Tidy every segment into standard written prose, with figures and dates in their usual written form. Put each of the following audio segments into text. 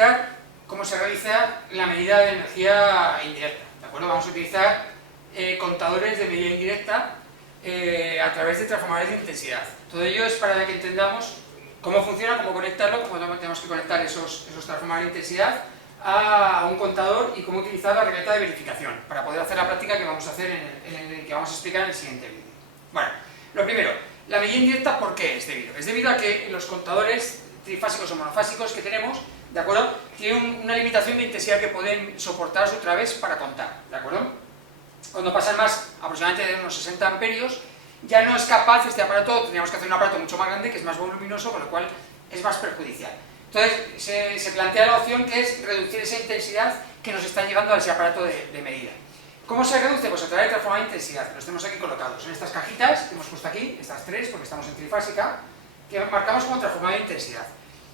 explicar cómo se realiza la medida de energía indirecta, ¿de acuerdo? Vamos a utilizar contadores de medida indirecta a través de transformadores de intensidad. Todo ello es para que entendamos cómo funciona, cómo conectarlo, cómo tenemos que conectar esos transformadores de intensidad a un contador y cómo utilizar la regleta de verificación para poder hacer la práctica que vamos a hacer que vamos a explicar en el siguiente vídeo. Bueno, lo primero, la medida indirecta, ¿por qué es debido? Es debido a que los contadores trifásicos o monofásicos que tenemos, ¿de acuerdo?, tienen una limitación de intensidad que pueden soportar otra vez para contar, ¿de acuerdo? Cuando pasan más, aproximadamente de unos 60 amperios, ya no es capaz este aparato, tendríamos que hacer un aparato mucho más grande, que es más voluminoso, con lo cual es más perjudicial. Entonces se plantea la opción que es reducir esa intensidad que nos está llegando a ese aparato de medida. ¿Cómo se reduce? Pues a través de transformador de intensidad. Los tenemos aquí colocados en estas cajitas que hemos puesto aquí, estas tres, porque estamos en trifásica, que marcamos como transformador de intensidad.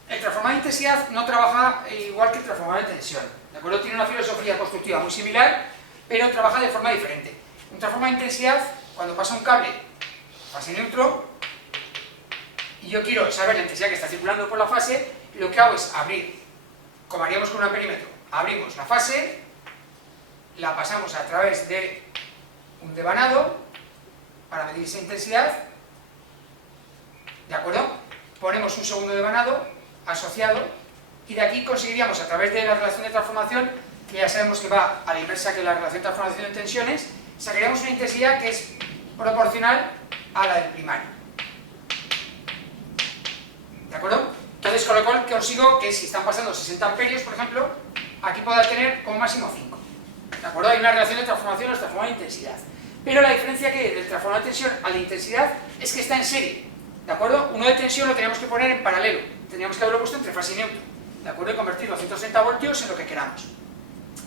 El transformador de intensidad no trabaja igual que el transformador de tensión, ¿de acuerdo? Tiene una filosofía constructiva muy similar, pero trabaja de forma diferente. Un transformador de intensidad, cuando pasa un cable fase neutro, y yo quiero saber la intensidad que está circulando por la fase, lo que hago es abrir, como haríamos con un amperímetro, abrimos la fase, la pasamos a través de un devanado para medir esa intensidad, ¿de acuerdo? Ponemos un segundo devanado asociado y de aquí conseguiríamos, a través de la relación de transformación, que ya sabemos que va a la inversa que la relación de transformación de tensiones, sacaríamos una intensidad que es proporcional a la del primario. ¿De acuerdo? Entonces, con lo cual consigo que si están pasando 60 amperios, por ejemplo, aquí pueda tener como máximo 5. ¿De acuerdo? Hay una relación de transformación a los transformadores de intensidad. Pero la diferencia que hay del transformador de tensión al de intensidad es que está en serie. ¿De acuerdo? Uno de tensión lo teníamos que poner en paralelo. Tendríamos que haberlo puesto entre fase y neutro. ¿De acuerdo? Y convertirlo a 130 voltios en lo que queramos.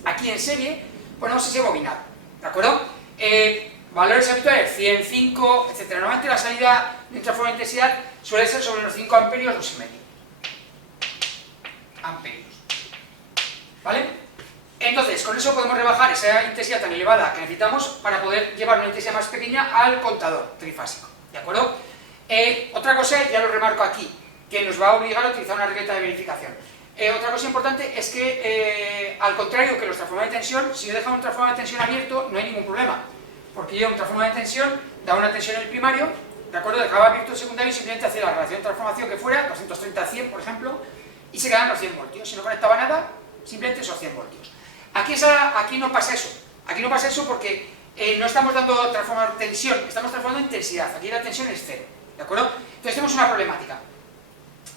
Aquí en serie ponemos ese bobinado. ¿De acuerdo? Valores habituales, 100, 5, etc. Normalmente la salida de un transformador de intensidad suele ser sobre los 5 amperios, 2,5 amperios. ¿Vale? Entonces, con eso podemos rebajar esa intensidad tan elevada que necesitamos para poder llevar una intensidad más pequeña al contador trifásico. ¿De acuerdo? Otra cosa, ya lo remarco aquí, que nos va a obligar a utilizar una regleta de verificación. Otra cosa importante es que, al contrario que los transformadores de tensión, si yo dejo un transformador de tensión abierto, no hay ningún problema. Porque yo un transformador de tensión daba una tensión en el primario, ¿de acuerdo? Dejaba abierto el secundario y simplemente hacía la relación de transformación que fuera, 230 a 100, por ejemplo, y se quedaban los 100 voltios. Si no conectaba nada, simplemente esos 100 voltios. Aquí no pasa eso. Aquí no pasa eso porque no estamos dando transformador de tensión, estamos transformando intensidad. Aquí la tensión es 0, ¿de acuerdo? Entonces tenemos una problemática.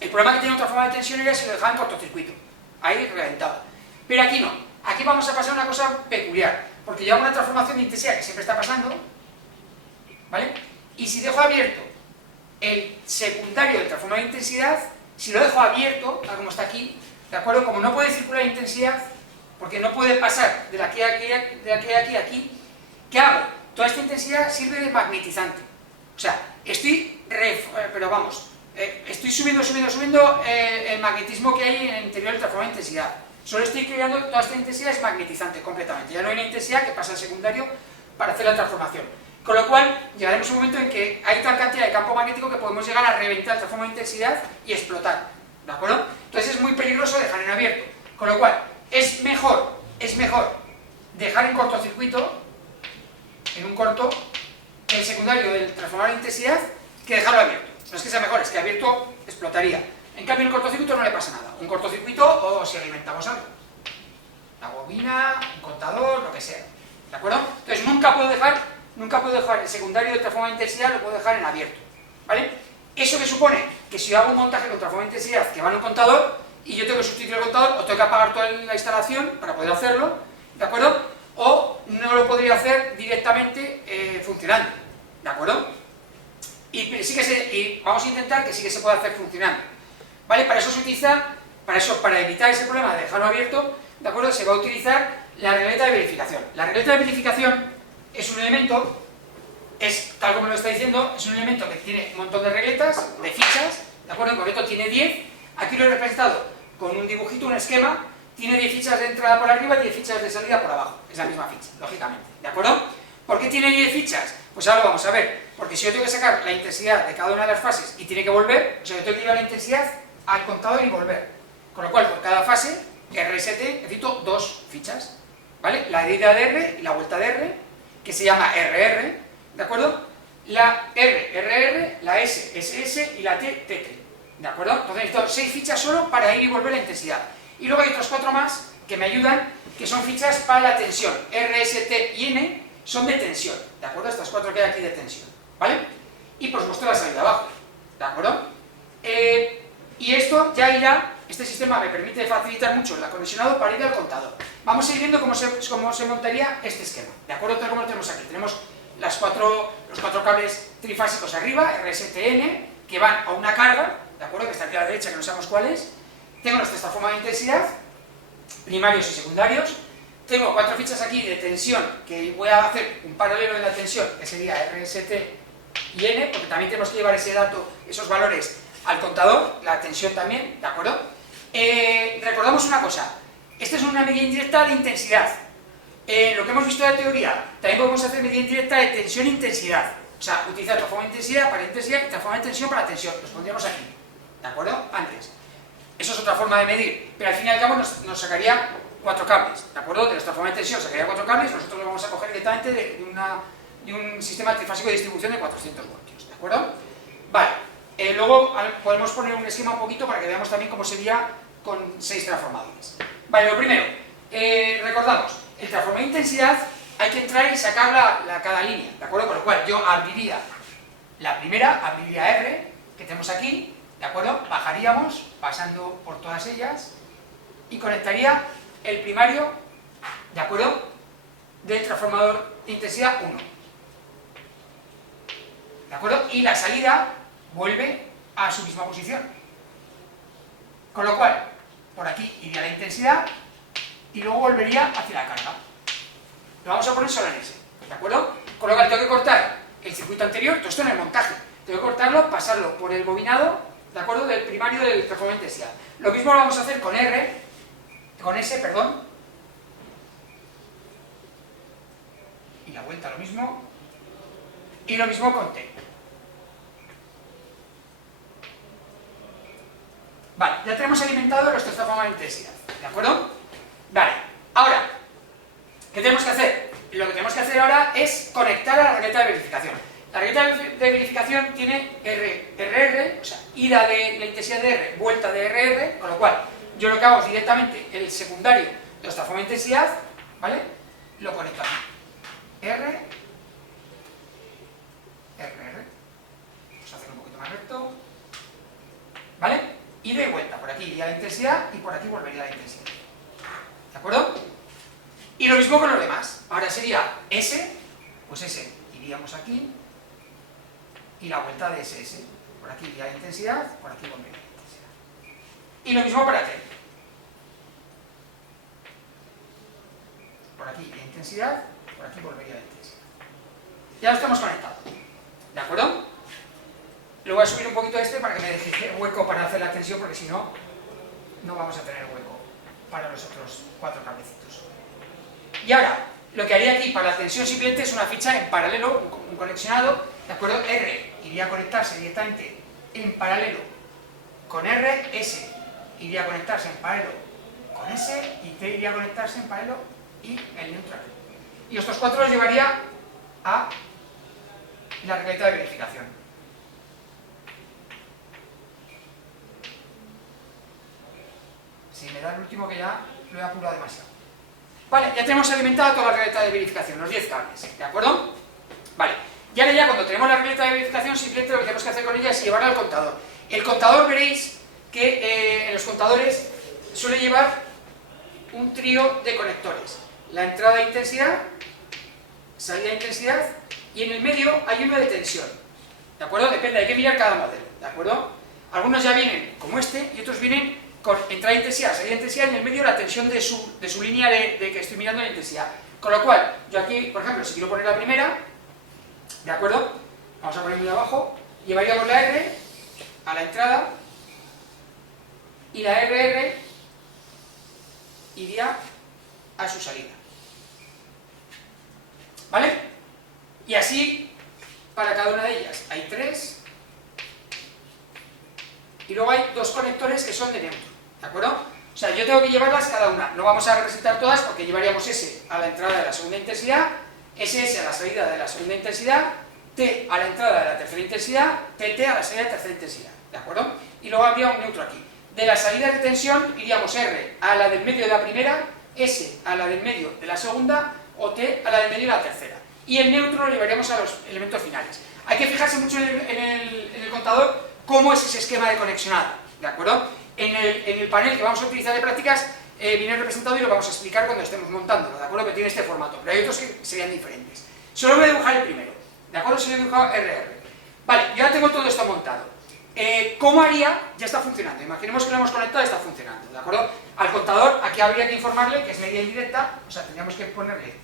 El problema que tiene un transformador de tensión era si lo dejaba en cortocircuito. Ahí reventaba. Pero aquí no. Aquí vamos a pasar una cosa peculiar. Porque yo hago una transformación de intensidad que siempre está pasando, ¿vale? Y si dejo abierto el secundario del transformador de intensidad, si lo dejo abierto, tal como está aquí, ¿de acuerdo? Como no puede circular intensidad, porque no puede pasar de aquí a aquí, de aquí a aquí a aquí, ¿qué hago? Toda esta intensidad sirve de magnetizante. O sea, estoy subiendo el magnetismo que hay en el interior del transformador de intensidad. Solo estoy creando, toda esta intensidad es magnetizante completamente. Ya no hay una intensidad que pasa al secundario para hacer la transformación. Con lo cual, llegaremos a un momento en que hay tal cantidad de campo magnético que podemos llegar a reventar el transformador de intensidad y explotar. ¿De acuerdo? Entonces es muy peligroso dejar en abierto. Con lo cual, es mejor dejar en cortocircuito, en un corto, el secundario del transformador de intensidad que dejarlo abierto. No es que sea mejor, es que abierto explotaría. En cambio, en el cortocircuito no le pasa nada. Un cortocircuito o si alimentamos algo. Una bobina, un contador, lo que sea. ¿De acuerdo? Entonces nunca puedo dejar el secundario del transformador de intensidad, lo puedo dejar en abierto. ¿Vale? Eso que supone que si yo hago un montaje con transformador de intensidad que va en un contador y yo tengo que sustituir el contador o tengo que apagar toda la instalación para poder hacerlo, ¿de acuerdo? O no lo podría hacer directamente funcionando. ¿De acuerdo? Y vamos a intentar que sí que se pueda hacer funcionando. ¿Vale? Para eso se utiliza, para evitar ese problema de dejarlo abierto, ¿de acuerdo? Se va a utilizar la regleta de verificación. La regleta de verificación es un elemento, tal como lo está diciendo, es un elemento que tiene un montón de regletas, de fichas, ¿de acuerdo? En concreto tiene 10, aquí lo he representado con un dibujito, un esquema, tiene 10 fichas de entrada por arriba y 10 fichas de salida por abajo, es la misma ficha, lógicamente, ¿de acuerdo? ¿Por qué tiene 10 fichas? Pues ahora lo vamos a ver, porque si yo tengo que sacar la intensidad de cada una de las fases y tiene que volver, o sea, yo tengo que llevar la intensidad al contador y volver. Con lo cual, por cada fase, RST, necesito dos fichas, ¿vale? La ida de R y la vuelta de R, que se llama RR, ¿de acuerdo? La R, RR, la S, SS y la T, TT, ¿de acuerdo? Entonces necesito 6 fichas solo para ir y volver la intensidad. Y luego hay otros 4 más que me ayudan, que son fichas para la tensión. R, S, T y N son de tensión, ¿de acuerdo? Estas 4 que hay aquí de tensión, ¿vale? Y por supuesto la salida abajo, ¿de acuerdo? Y esto ya irá, este sistema me permite facilitar mucho el acondicionado para ir al contador. Vamos a ir viendo cómo se montaría este esquema, ¿de acuerdo? Tal como lo tenemos aquí. Tenemos los 4 cables trifásicos arriba, RSTN, que van a una carga, ¿de acuerdo? Que está aquí a la derecha, que no sabemos cuál es. Tengo nuestra forma de intensidad, primarios y secundarios. Tengo 4 fichas aquí de tensión, que voy a hacer un paralelo de la tensión, que sería RST y N, porque también tenemos que llevar ese dato, esos valores al contador, la tensión también, ¿de acuerdo? Recordamos una cosa, esta es una medida indirecta de intensidad. Lo que hemos visto de teoría, también podemos hacer medida indirecta de tensión-intensidad. O sea, utilizar transforma de intensidad para intensidad y transforma de tensión para tensión. Los pondríamos aquí, ¿de acuerdo? Antes. Eso es otra forma de medir, pero al fin y al cabo nos sacaría 4 cables, ¿de acuerdo? De nuestra forma de tensión sacaría 4 cables, nosotros lo vamos a coger directamente de un sistema trifásico de distribución de 400 voltios, ¿de acuerdo? Vale. Luego podemos poner un esquema un poquito para que veamos también cómo sería con 6 transformadores. Vale, lo primero, recordamos, el transformador de intensidad hay que entrar y sacar cada línea, ¿de acuerdo? Con lo cual yo abriría la primera, abriría R, que tenemos aquí, ¿de acuerdo? Bajaríamos, pasando por todas ellas, y conectaría el primario, ¿de acuerdo? Del transformador de intensidad 1, ¿de acuerdo? Y la salida vuelve a su misma posición. Con lo cual, por aquí iría la intensidad y luego volvería hacia la carga. Lo vamos a poner solo en ese, ¿de acuerdo? Con lo cual tengo que cortar el circuito anterior, todo esto en el montaje. Tengo que cortarlo, pasarlo por el bobinado, ¿de acuerdo? Del primario del transformador de intensidad. Lo mismo lo vamos a hacer con S, perdón. Y la vuelta lo mismo. Y lo mismo con T. Vale, ya tenemos alimentado nuestro transformador de intensidad, ¿de acuerdo? Vale, ahora, ¿qué tenemos que hacer? Lo que tenemos que hacer ahora es conectar a la regleta de verificación. La regleta de verificación tiene RR, o sea, ida de la intensidad de R, vuelta de RR, con lo cual yo lo que hago es directamente el secundario de nuestra forma de intensidad, ¿vale? Lo conecto aquí. RR. Vamos a hacerlo un poquito más recto, ¿vale? Ida y vuelta, por aquí iría la intensidad y por aquí volvería la intensidad, ¿de acuerdo? Y lo mismo con los demás. Ahora sería S, pues S iríamos aquí y la vuelta de SS. Por aquí iría la intensidad, por aquí volvería la intensidad. Y lo mismo para T. Por aquí la intensidad, por aquí volvería la intensidad. Ya lo estamos conectados, ¿de acuerdo? Lo voy a subir un poquito para que me deje hueco para hacer la tensión, porque si no, no vamos a tener hueco para los otros 4 cablecitos. Y ahora, lo que haría aquí para la tensión simplemente es una ficha en paralelo, un conexionado, ¿de acuerdo? R iría a conectarse directamente en paralelo con R, S iría a conectarse en paralelo con S y T iría a conectarse en paralelo y el neutral. Y estos 4 los llevaría a la regleta de verificación. Si me da el último, que ya lo he apurado demasiado. Vale, ya tenemos alimentada toda la regleta de verificación, los 10 cables, ¿de acuerdo? Vale, y ahora ya cuando tenemos la regleta de verificación, simplemente lo que tenemos que hacer con ella es llevarla al contador. El contador, veréis que en los contadores suele llevar un trío de conectores. La entrada de intensidad, salida de intensidad, y en el medio hay uno de tensión, ¿de acuerdo? Depende, hay que mirar cada modelo, ¿de acuerdo? Algunos ya vienen como este y otros vienen con entrada de intensidad, salida de intensidad, y en el medio la tensión de su línea de que estoy mirando la intensidad. Con lo cual, yo aquí, por ejemplo, si quiero poner la primera, ¿de acuerdo? Vamos a poner muy abajo, llevaríamos la R a la entrada y la RR iría a su salida. ¿Vale? Y así, para cada una de ellas, hay 3. Y luego hay 2 conectores que son de neutro, ¿de acuerdo? O sea, yo tengo que llevarlas cada una. No vamos a representar todas porque llevaríamos S a la entrada de la segunda intensidad, SS a la salida de la segunda intensidad, T a la entrada de la tercera intensidad, TT a la salida de la tercera intensidad, ¿de acuerdo? Y luego habría un neutro aquí. De la salida de tensión iríamos R a la del medio de la primera, S a la del medio de la segunda o T a la del medio de la tercera. Y el neutro lo llevaríamos a los elementos finales. Hay que fijarse mucho en el contador cómo es ese esquema de conexionado, ¿de acuerdo? En el panel que vamos a utilizar de prácticas viene representado y lo vamos a explicar cuando estemos montándolo, ¿de acuerdo? Que tiene este formato, pero hay otros que serían diferentes. Solo voy a dibujar el primero, ¿de acuerdo? Solo he dibujado RR. Vale, ya tengo todo esto montado. ¿Cómo haría? Ya está funcionando. Imaginemos que lo hemos conectado y está funcionando, ¿de acuerdo? Al contador aquí habría que informarle que es medida indirecta, o sea, tendríamos que ponerle,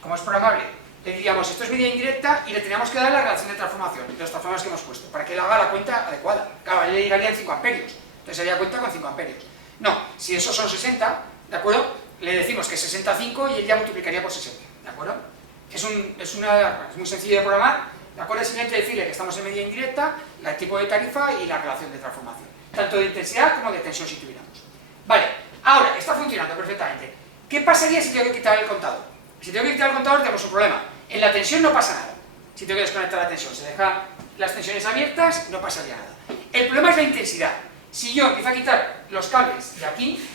como es programable, le diríamos esto es medida indirecta y le teníamos que dar la relación de transformación, de los transformadores que hemos puesto, para que él haga la cuenta adecuada. Claro, le llegarían 5 amperios, entonces haría cuenta con 5 amperios. No, si esos son 60, ¿de acuerdo? Le decimos que es 65 y él ya multiplicaría por 60, ¿de acuerdo? Es muy sencillo de programar, ¿de acuerdo? Es simplemente decirle que estamos en medida indirecta, el tipo de tarifa y la relación de transformación, tanto de intensidad como de tensión si tuviéramos. Vale, ahora, está funcionando perfectamente. ¿Qué pasaría si tengo que quitar el contador? Si tengo que quitar el contador tenemos un problema. En la tensión no pasa nada. Si tengo que desconectar la tensión, se deja las tensiones abiertas, no pasaría nada. El problema es la intensidad. Si yo empiezo a quitar los cables de aquí,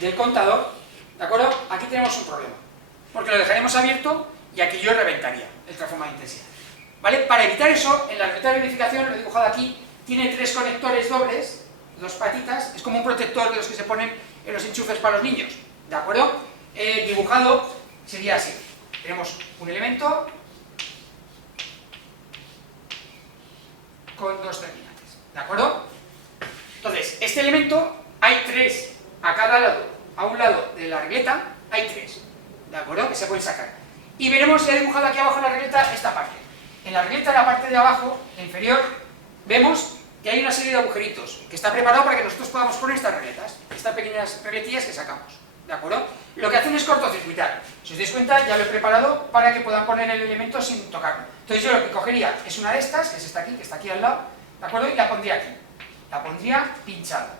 del contador, ¿de acuerdo? Aquí tenemos un problema. Porque lo dejaremos abierto y aquí yo reventaría el transformador de intensidad. ¿Vale? Para evitar eso, en la receta de verificación, lo he dibujado aquí, tiene 3 conectores dobles, 2 patitas, es como un protector de los que se ponen en los enchufes para los niños, ¿de acuerdo? Dibujado sería así. Tenemos un elemento con 2 terminales, ¿de acuerdo? Entonces, este elemento, hay 3 a cada lado, a un lado de la regleta, hay 3, ¿de acuerdo? Que se pueden sacar. Y veremos, he dibujado aquí abajo en la regleta esta parte. En la regleta, en la parte de abajo, la inferior, vemos que hay una serie de agujeritos, que está preparado para que nosotros podamos poner estas regletas, estas pequeñas regletillas que sacamos, ¿de acuerdo? Lo que hacen es cortocircuitar. Si os dais cuenta, ya lo he preparado para que puedan poner el elemento sin tocarlo. Entonces yo lo que cogería es una de estas, que es esta aquí, que está aquí al lado, ¿de acuerdo? Y la pondría aquí. La pondría pinchada.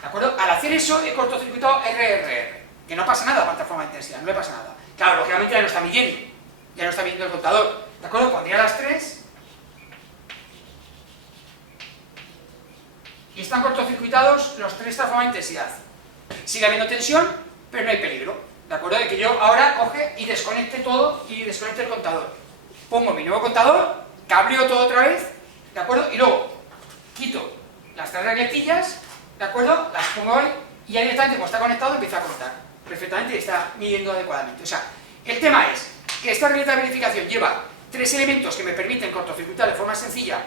¿De acuerdo? Al hacer eso he cortocircuitado RRR, que no pasa nada para transformar intensidad, no le pasa nada. Claro, lógicamente ya no está midiendo, ya no está midiendo el contador, ¿de acuerdo? Pondría las 3 y están cortocircuitados los 3 transformadores de intensidad. Sigue habiendo tensión, pero no hay peligro, ¿de acuerdo? De que yo ahora coge y desconecte todo y desconecte el contador. Pongo mi nuevo contador, cableo todo otra vez, ¿de acuerdo? Y luego quito las 3 regletillas, ¿de acuerdo? Las pongo ahí y ya directamente, como está conectado, empieza a conectar perfectamente y está midiendo adecuadamente. O sea, el tema es que esta regleta de verificación lleva 3 elementos que me permiten cortocircuitar de forma sencilla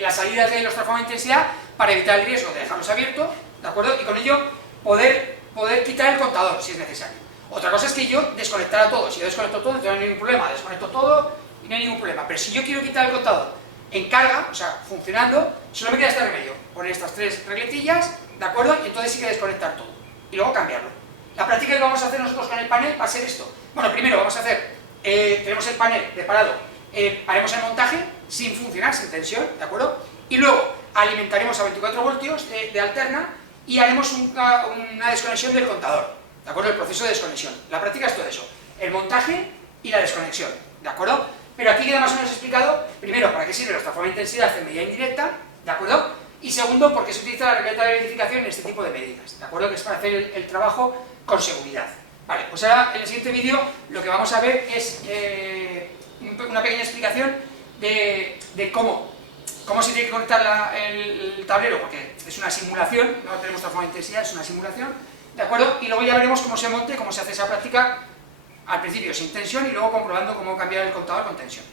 las salidas de los transformadores de intensidad para evitar el riesgo de dejarlos abiertos, ¿de acuerdo? Y con ello poder quitar el contador si es necesario. Otra cosa es que yo desconectara todo. Si yo desconecto todo, no hay ningún problema. Desconecto todo y no hay ningún problema. Pero si yo quiero quitar el contador en carga, o sea, funcionando, solo me queda este remedio. Poner estas 3 regletillas, ¿de acuerdo? Y entonces sí que desconectar todo. Y luego cambiarlo. La práctica que vamos a hacer nosotros con el panel va a ser esto. Bueno, primero vamos a hacer, tenemos el panel preparado, haremos el montaje sin funcionar, sin tensión, ¿de acuerdo? Y luego alimentaremos a 24 voltios de alterna y haremos una desconexión del contador, ¿de acuerdo? El proceso de desconexión. La práctica es todo eso, el montaje y la desconexión, ¿de acuerdo? Pero aquí queda más o menos explicado, primero, para qué sirve los transformadores de intensidad en medida indirecta, ¿de acuerdo? Y segundo, por qué se utiliza la regleta de verificación en este tipo de medidas, ¿de acuerdo? Que es para hacer el trabajo con seguridad. Vale, pues ahora en el siguiente vídeo lo que vamos a ver es una pequeña explicación de cómo se tiene que conectar el tablero, porque es una simulación, no tenemos transformador de intensidad, es una simulación, ¿de acuerdo? Y luego ya veremos cómo se monte, cómo se hace esa práctica al principio sin tensión y luego comprobando cómo cambiar el contador con tensión.